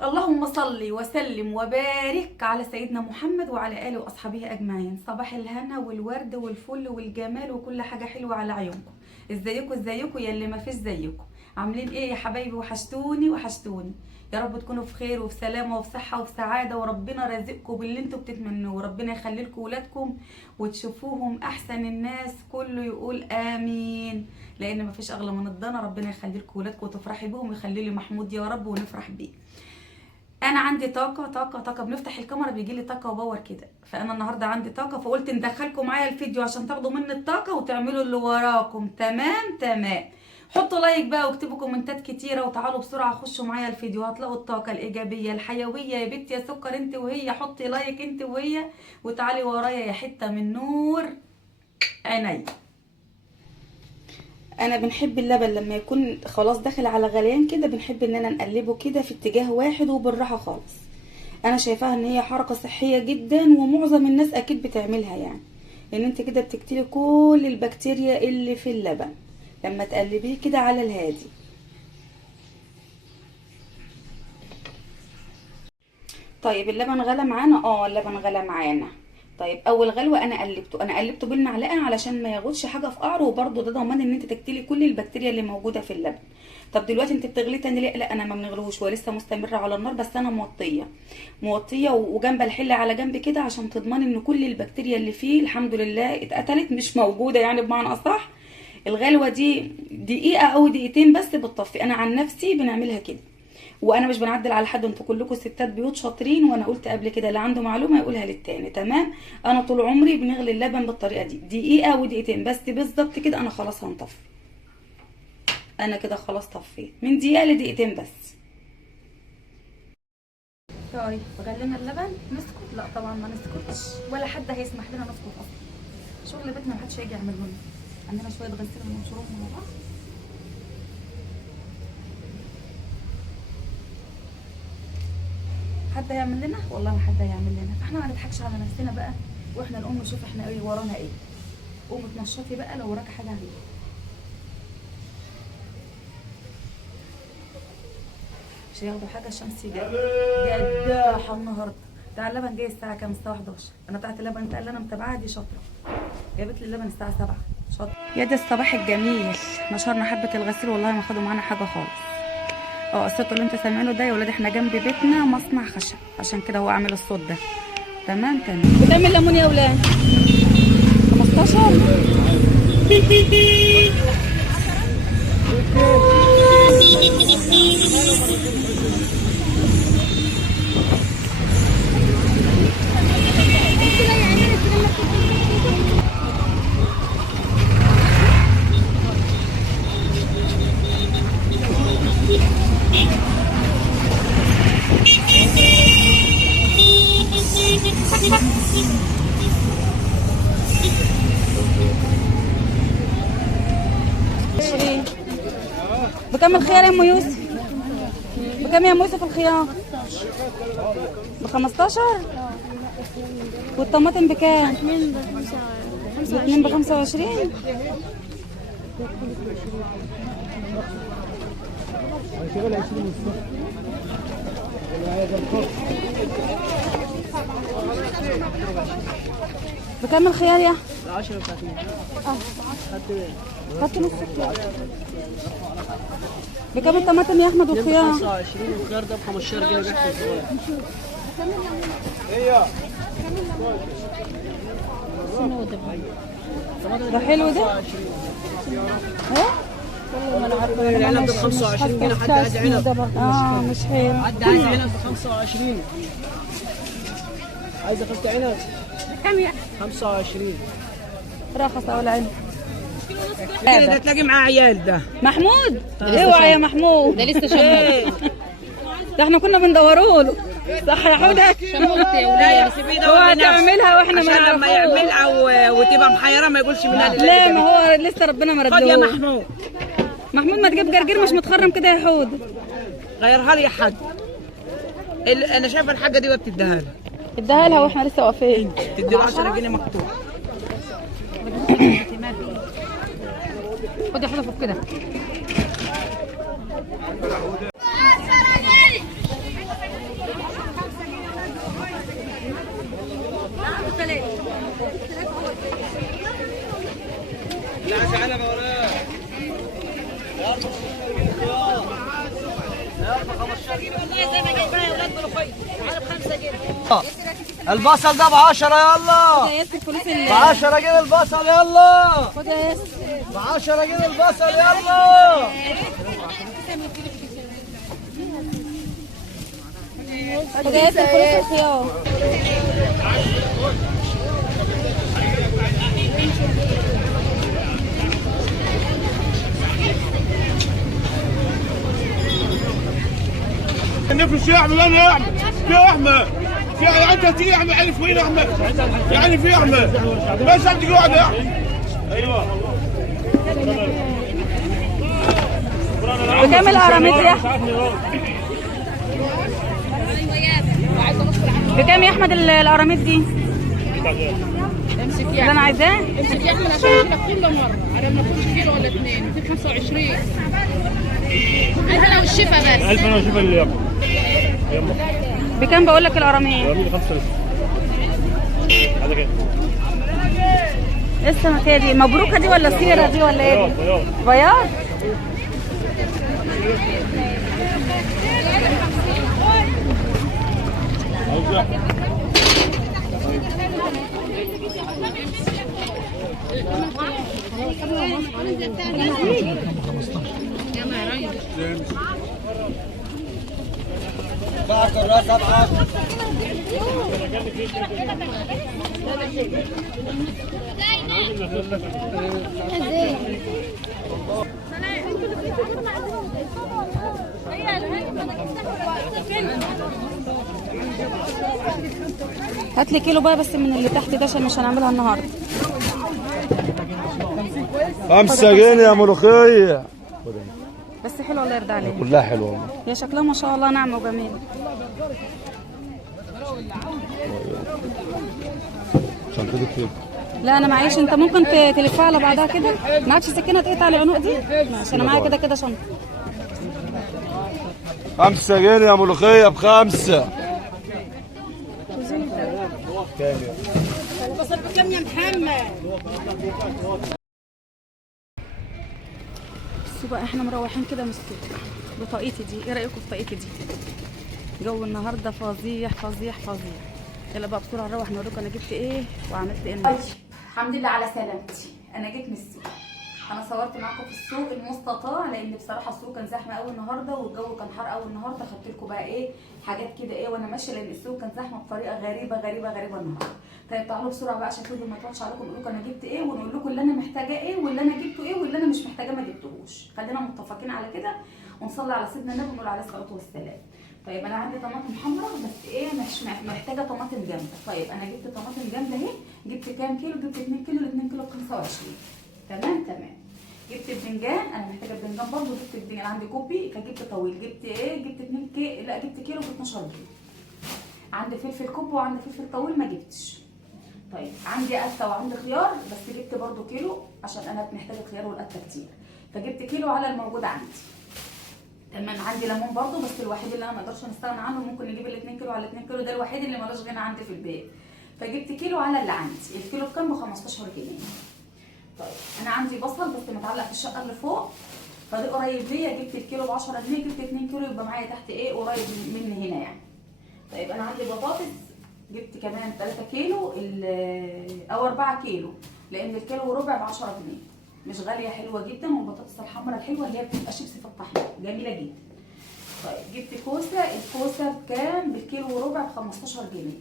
اللهم صل وسلم وبارك على سيدنا محمد وعلى آله وأصحابه أجمعين. صباح الهنا والورد والفل والجمال وكل حاجة حلوة على عيونكم. ازيكم يا اللي ما فيش زيكم. عاملين ايه يا حبايبي؟ وحشتوني. يا رب تكونوا في خير وفي سلامة وفي صحة وفي سعادة، وربنا رازقكم باللي انتوا بتتمنوه، وربنا يخلي لكم ولادكم وتشوفوهم احسن الناس، كله يقول امين، لان ما فيش اغلى من الضنا. ربنا يخلي لكم ولادكم وتفرحي بهم ويخلي لي محمود يا رب ونفرح بيه. انا عندي طاقه بنفتح الكاميرا بيجي لي طاقه وباور كده، فانا النهارده عندي طاقه، فقلت ندخلكم معايا الفيديو عشان تاخدوا مني الطاقه وتعملوا اللي وراكم. تمام. حطوا لايك بقى واكتبوا كومنتات كتيره، وتعالوا بسرعه خشوا معايا الفيديو، هتلاقوا الطاقه الايجابيه الحيويه. يا بنتي يا سكر انت وهي، حطي لايك انت وهي وتعالي ورايا يا حته من نور عيني. انا بنحب اللبن لما يكون خلاص داخل على غليان كده، بنحب اننا نقلبه كده في اتجاه واحد وبالراحه خالص. انا شايفاها ان هي حركه صحيه جدا، ومعظم الناس اكيد بتعملها، يعني ان انت كده بتقتلي كل البكتيريا اللي في اللبن لما تقلبيه كده على الهادي. طيب اللبن غلى معانا؟ اللبن غلى معانا. طيب اول غلوه انا قلبته بالمعلقه علشان ما ياخدش حاجه في قعره، وبرده ده ضمان ان انت تقتلي كل البكتيريا اللي موجوده في اللبن. طب دلوقتي انت بتغليه تاني ليه؟ لا انا ما بنغلوش، ولسه مستمره على النار، بس انا موطيه وجنب الحله على جنب كده عشان تضمني ان كل البكتيريا اللي فيه الحمد لله اتقتلت، مش موجوده يعني بمعنى اصح. الغلوه دي دقيقه او دقيقتين بس بتطفي. انا عن نفسي بنعملها كده، وانا مش بنعدل على حد، انتوا كلكم ستات بيوت شاطرين، وانا قلت قبل كده اللي عنده معلومه يقولها للتاني. تمام. انا طول عمري بنغلي اللبن بالطريقه دي، دقيقه ودقيقتين بس بالظبط كده. انا خلاص هنطفي، انا كده خلاص طفيت من دقيقه لدقيقتين بس. طيب غلينا اللبن، نسكت؟ لا طبعا ما نسكتش، ولا حد هيسمح لنا نسكت اصلا. شغل بيتنا محدش هيجي يعمله لنا. عندنا شويه غسيل ونشرهم مع بعض. حد هيعمل لنا؟ والله ما حد هيعمل لنا، فاحنا ما نضحكش على نفسنا بقى، واحنا نقوم نشوف احنا ايه ورانا ايه. قومي اتنشطي بقى لو وراكي حاجه عليها. مش هياخدوا حاجه، الشمس جداحه النهارده. بتاع اللبن جاي الساعه كام؟ الساعه 11. انا بتاعت اللبن بتاع اللي انا متابعاها دي شاطره، جابت لي اللبن الساعه 7. شاطره يا دي الصباح الجميل. نشرنا حبه الغسيل والله ما خدوا معانا حاجه خالص. الصوت اللي انتوا سامعينه ده يا ولاد، احنا جنب بيتنا مصنع خشب، عشان كده هو عامل الصوت ده. تمام. بتعمل ليمون يا ولاد 15. بكم الخيار يا ام يوسف؟ بكم يا ام يوسف الخيار؟ ب15. والطماطم بكام؟ الاثنين ب25. بكم الخيار يا؟ 10 و30. خدت نص الخيار. بكم الطماطم يا احمد والخيار؟ 25. والخيار ده ب 15 جنيه بس الصغير. ده حلو ده؟ العنب ب 25 جنيه. حد عايز عنب؟ مش حلو. حد عايز عنب ب 25. عايزه خفت عنب؟ بكم يا؟ 25. رخص اول عنب. ده تلاقي معاه عيال. ده محمود، اوعى يا محمود، ده لسه شمول. ده احنا كنا بندوره له، صح يا حوده؟ شمولت يا ولاد. هو تعملها واحنا ما عشان لما يعملها وتبقى محيره ما يقولش منها. لا ما هو لسه ربنا ما خد يا ردهوش. محمود ما تجيب جرجير مش متخرم كده يا حود. غيرها لي يا حاج. انا شايفه الحاجه دي وبتديها لها. اديها لها واحنا لسه واقفين. تدي له 10 جنيه مقطوع. خد يا حود فوق كده. البصل ده ب10 يلا. يا ياسر فلوس ب10 جنيه البصل يلا. خد يا ياسر. ب10 جنيه البصل يلا. خد يا ياسر فلوس الخيار. نفس يا احمد انا يا احمد في احمد في انت تيجي يا احمد عارف وين احمد يعني في احمد بس انت قاعد يا احمد. ايوه بكام القراميط يا احمد؟ بكام يا احمد القراميط دي؟ اللي انا عايزاه امسك يا احمد عشان اجيب لك كل مره على ما اكونش كيلو ولا 2 225 عايزه لو الشفا بس 1000 انا اشوف اللي يلا بكام بقول لك القراميط؟ يلا 5 هذا كده لسه ما دي مبروكه دي ولا سيره دي ولا ايه دي؟ بياض. باعك الراس اضحك. هات لي كيلو بقى بس من اللي تحت ده عشان مش هنعملها النهارده. 5 جنيه يا ملوخيه. بس حلوه الله يرضى عليك. كلها حلوه والله. هي شكلها ما شاء الله ناعمه وجميله. شنطتك فين؟ لا انا معيش. انت ممكن تلفها على بعضها كده. معكش سكينه تقطع العنق دي؟ ماشي انا معايا كده شنطه. 5 جنيه يا ملوخيه ب5. البصل بكام يا محمد؟ بصوا بقى احنا مروحين كده من السوق بطاقيتي دي. ايه رايكم في طاقيتي دي؟ جو النهارده فظيع فظيع فظيع. يلا بقى بسرعه نروح نوريكم انا جبت ايه وعملت ايه. الحمد لله على سلامتي. انا جيت من السوق. انا صورت معاكم في السوق المستطاع لان بصراحه السوق كان زحمه قوي النهارده والجو كان حر قوي النهارده. خدت لكم بقى ايه حاجات كده ايه وانا ماشيه لان السوق كان زحمه بطريقه غريبه النهارده. طيب تعالوا بسرعه بقى عشان كل ما تطولش عليكم نقول لكم انا جبت ايه ونقول لكم اللي انا محتاجاه ايه واللي انا جبته ايه واللي انا مش محتاجاه ما جبتهوش. خلينا متفقين على كده ونصلي على سيدنا النبي ونقول عليه الصلاه والسلام. طيب انا عندي طماطم حمراء بس ايه مش محتاجه طماطم جامده. طيب انا جبت طماطم جامده اهي. جبت كام كيلو؟ جبت 2 كيلو. ال 2 كيلو ب 25. تمام. جبت البتنجان. انا محتاجه البتنجان برضه. جبت البتنجان عندي كوبي فجبت طويل. جبت ايه؟ جبت 2 كيلو. لا جبت كيلو ب 12 جنيه. عندي فلفل كوب وعندي فلفل طويل ما جبتش. طيب عندي قته وعندي خيار بس جبت برضو كيلو عشان انا محتاجه خيار والقته كتير فجبت كيلو على الموجود عندي. تمام. عندي ليمون برضو بس الوحيد اللي انا ما اقدرش نستغنى عنه ممكن نجيب ال 2 كيلو على 2 كيلو ده الوحيد اللي مالوش غنى عندي في البيت. فجبت كيلو على اللي عندي. الكيلو بكام؟ ب 15 جنيه. طيب انا عندي بصل بس متعلق في الشقه اللي فوق فدي قريب ليا. جبت الكيلو ب 10 جنيه. جبت 2 كيلو يبقى معايا تحت ايه قريب مني هنا يعني. طيب انا عندي بطاطس. جبت كمان 3 كيلو او 4 كيلو لان الكيلو وربع ب 10 جنيه. مش غاليه حلوه جدا. والبطاطس الحمراء الحلوه اللي هي بتبقى شيبسي في الطحين جميله جدا. طيب جبت كوسه. الكوسه بكام؟ بالكيلو وربع ب 15 جنيه.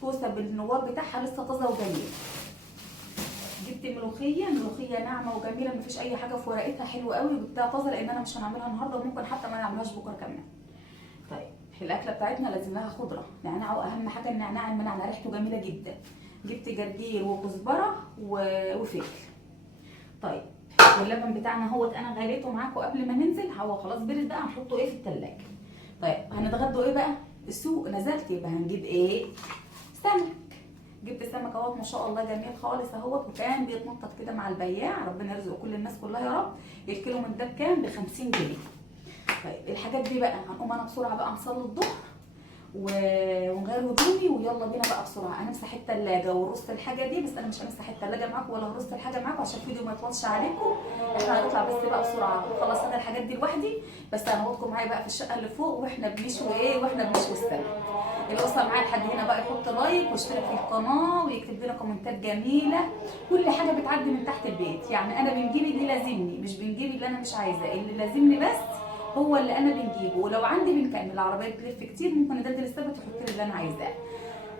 كوسه بالنواب بتاعها لسه طازه وجميله. جبت ملوخيه ناعمه وجميله مفيش اي حاجه في ورقتها حلوه قوي. جبتها طازه لان انا مش هنعملها النهارده وممكن حتى ما نعملهاش بكره كمان. طيب الاكله بتاعتنا لازم لها خضره. نعناع واهم حاجه النعناع المنعنع ريحته جميله جدا. جبت جرجير وكزبره وفلفل. طيب واللبن بتاعنا اهوت انا غليته معاكم قبل ما ننزل. هو خلاص برد بقى هنحطه ايه في التلاجة. طيب هنتغدوا ايه بقى؟ السوق نزلت يبقى هنجيب ايه؟ سمك. جبت سمك اهوت ما شاء الله جميل خالص اهوت وكان بيتنطط كده مع البياع. ربنا يرزق كل الناس كلها يا رب. الكيلو من ده بكام؟ ب 50 جنيه. طيب الحاجات دي بقى هنقوم انا بسرعه بقى نصلي الظهر ونغير هدومي ويلا بينا بقى بسرعه. امسح التلاجه ورص الحاجه دي، بس انا مش همسح التلاجه معاكم ولا هرص الحاجه معاكم عشان الفيديو ما يطولش عليكم. احنا هنطلع بس بقى بسرعه خلاص انا الحاجات دي لوحدي، بس هناخدكم معايا بقى في الشقه اللي فوق واحنا بنشوي ايه، واحنا بنشوي السمك. اللي وصل معايا لحد هنا بقى يحط لايك ويشترك في القناه ويكتب لنا كومنتات جميله. كل حاجه بتعدي من تحت البيت، يعني انا بنجيب اللي لازمني، مش بنجيب اللي انا مش عايزاه، اللي لازمني بس هو اللي انا بنجيبه. ولو عندي بنكمل، العربيه بتلف كتير ممكن ادلدل السبت ويحط لي اللي انا عايزاه.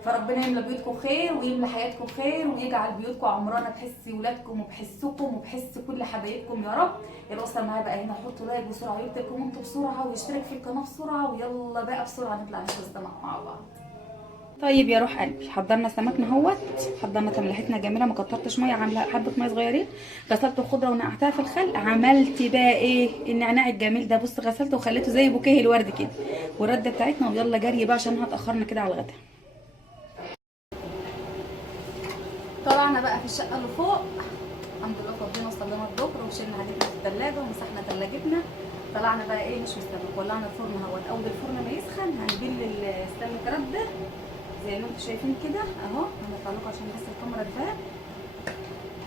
فربنا يملى بيوتكم خير ويملى حياتكم خير ويجعل بيوتكم عمرانه بحس ولادكم وبحسكم وبحس كل حبايبكم يا رب. اللي وصل معايا بقى هنا حطوا لايك بسرعه ويكتب كومنت بسرعه ويشترك في القناه بسرعه، ويلا بقى بسرعه نطلع نشوي السمك مع بعض. طيب يا روح قلبي، حضرنا سمكنا اهوت، حضرنا تملحتنا جميله، ما كترتش ميه، عامله حبه ميه صغيرين. غسلت الخضره ونقعتها في الخل. عملت بقى ايه النعناع الجميل ده، بص غسلته وخليته زي بوكيه الورد كده، والرده بتاعتنا. ويلا جري بقى عشان هتاخرنا كده على الغدا. طلعنا بقى في الشقه اللي فوق، الحمد لله فضينا وصلينا الظهر وشلنا حاجتنا في الثلاجه ومسحنا ثلاجتنا. طلعنا بقى ايه نشوي السمك. ولعنا الفرن اهوت، اول الفرن ما يسخن هنبل السمك رده زي ما انتم شايفين كده اهو. هنطلع لكم عشان بس الكاميرا تبان،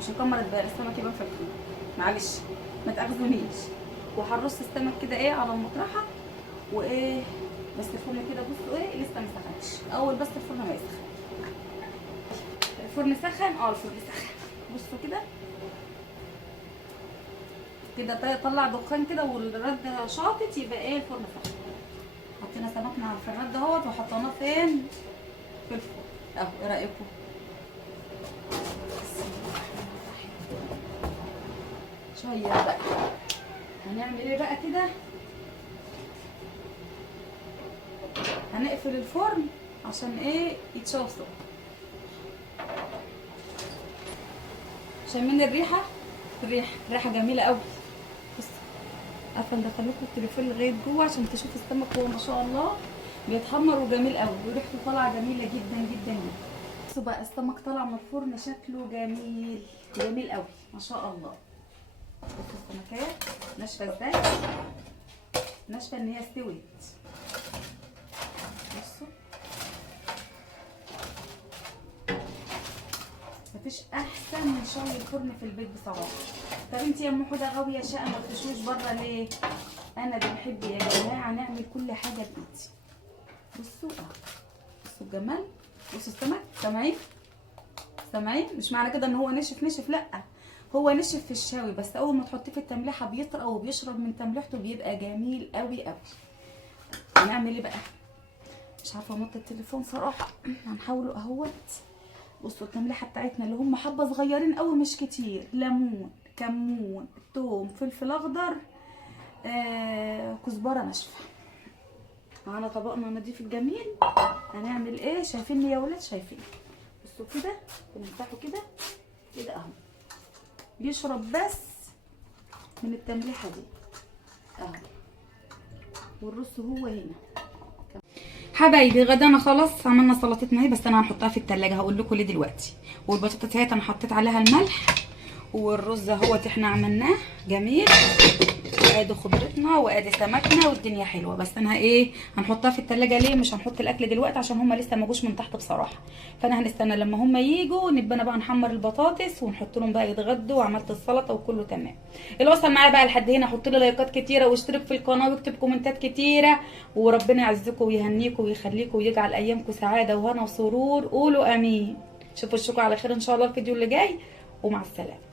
مش الكاميرا تبان، السمك يبان في الخيط، معلش ما تاخذونيش. وهنرص السمك كده ايه على المطرحه وايه، بس الفرن كده بصوا ايه لسه ما سخنش، اول بس الفرن ما يسخن. الفرن سخن، الفرن سخن، بصوا كده كده طلع دخان كده والرد شاطت، يبقى ايه الفرن سخن. حطينا سمكنا في الرد اهوت وحطيناه فين في الفرن اهو. ايه رايكم؟ شويه بقى هنعمل ايه بقى كده، هنقفل الفرن عشان ايه يتشوى بسرعه. شايفين الريحه؟ الريحه جميله قوي. بصوا قفل دخلوكوا التليفون لغايه جوه عشان تشوفوا السمك. هو ما شاء الله بيتحمر وجميل قوي وريحته طالعه جميله جدا جدا جدا. بصوا بقى السمك طالع من الفرن شكله جميل جميل قوي ما شاء الله. بصوا السمكيه ناشفه ازاي، ناشفه ان هي استوت. بصوا مفيش احسن من شوي الفرن في البيت بصراحه. طب انت يا ام حوده غاويه شقه ما بتشويش بره ليه؟ انا بنحب يا جماعه نعمل كل حاجه بايدي. بصوا بصوا الجمال، بصوا السمك، سامعين؟ مش معنى كده ان هو نشف، لا هو نشف في الشاوي، بس اول ما تحطيه في التمليحه بيطرى وبيشرب من تمليحته بيبقى جميل قوي قوي. هنعمل ايه بقى؟ مش عارفه امط التليفون صراحه، هنحاوله اهوت. بصوا التمليحه بتاعتنا اللي هم حبه صغيرين قوي مش كتير، ليمون، كمون، توم، فلفل اخضر، كزبره ناشفه. معانا طبقنا نضيف الجميل. هنعمل ايه؟ شايفيني يا ولاد؟ شايفين؟ بصوا كده بنفتحه كده كده اهو، بيشرب بس من التمليحه دي اهو. والرز هو هنا. حبايبي غدانا خلاص، عملنا سلطتنا اهي، بس انا هنحطها في التلاجة هقول لكم ليه دلوقتي. والبطاطا اهي انا حطيت عليها الملح، والرز اهوت احنا عملناه جميل، وادي خضرتنا وادي سمكنا والدنيا حلوه. بس انا ايه هنحطها في التلاجة ليه؟ مش هنحط الاكل دلوقتي عشان هما لسه ما جوش من تحت بصراحه، فانا هنستنى لما هما يجوا نبقى بقى نحمر البطاطس ونحط لهم بقى يتغدوا. وعملت السلطه وكله تمام. اللي وصل معايا بقى لحد هنا حط لي لايكات كتيره واشترك في القناه واكتب كومنتات كتيره، وربنا يعزكم ويهنيكم ويخليكم ويجعل ايامكم سعاده وهنا وسرور. قولوا امين. شوفوا الشكر على خير ان شاء الله الفيديو اللي جاي، ومع السلامه.